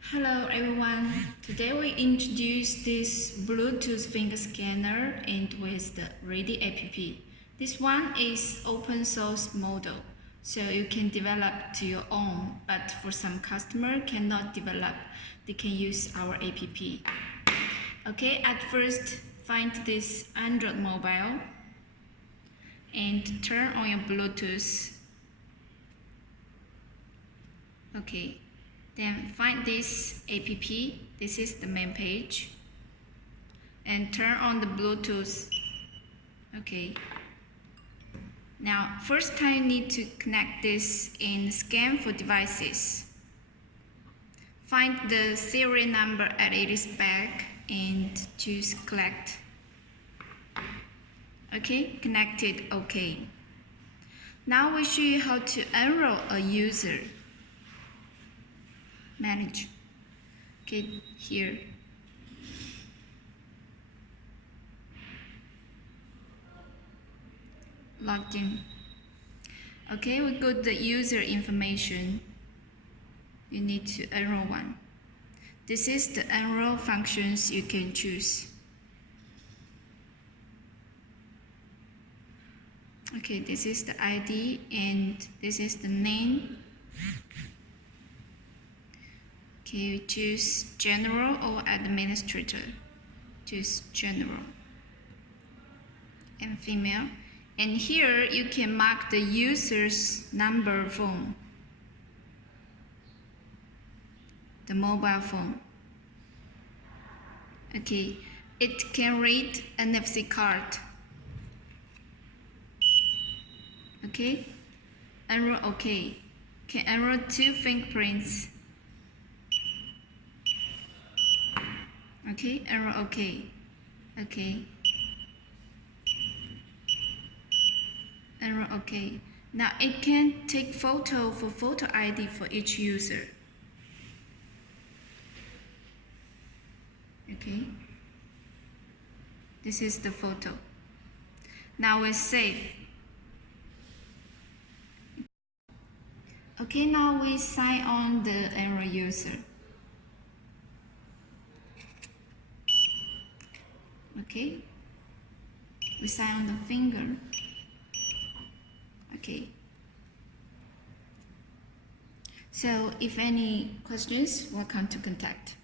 Hello everyone, today we introduce this Bluetooth finger scanner and with the Ready app. This one is open source model, so you can develop to your own, but for some customer cannot develop, they can use our app. Okay, at first find this Android mobile and turn on your Bluetooth. Okay. Then find this app, this is the main page, and turn on the Bluetooth. Okay. Now, first time you need to connect this and scan for devices. Find the serial number at its back and choose collect. Okay, connected, okay. Now we show you how to enroll a user. Manage. Okay, here. Logged in. Okay, we got the user information. You need to enroll one. This is the enroll functions you can choose. Okay, this is the ID and this is the name. Okay, you choose general or administrator. Choose general and female. And here you can mark the user's number phone, the mobile phone. Okay, it can read NFC card. Okay, enroll okay. Can enroll 2 fingerprints. Okay, enroll okay. Okay. Enroll okay. Now it can take photo for photo ID for each user. Okay. This is the photo. Now we save. Okay, now we sign on the enroll user. Okay, we sign on the finger. Okay. So if any questions, welcome to contact.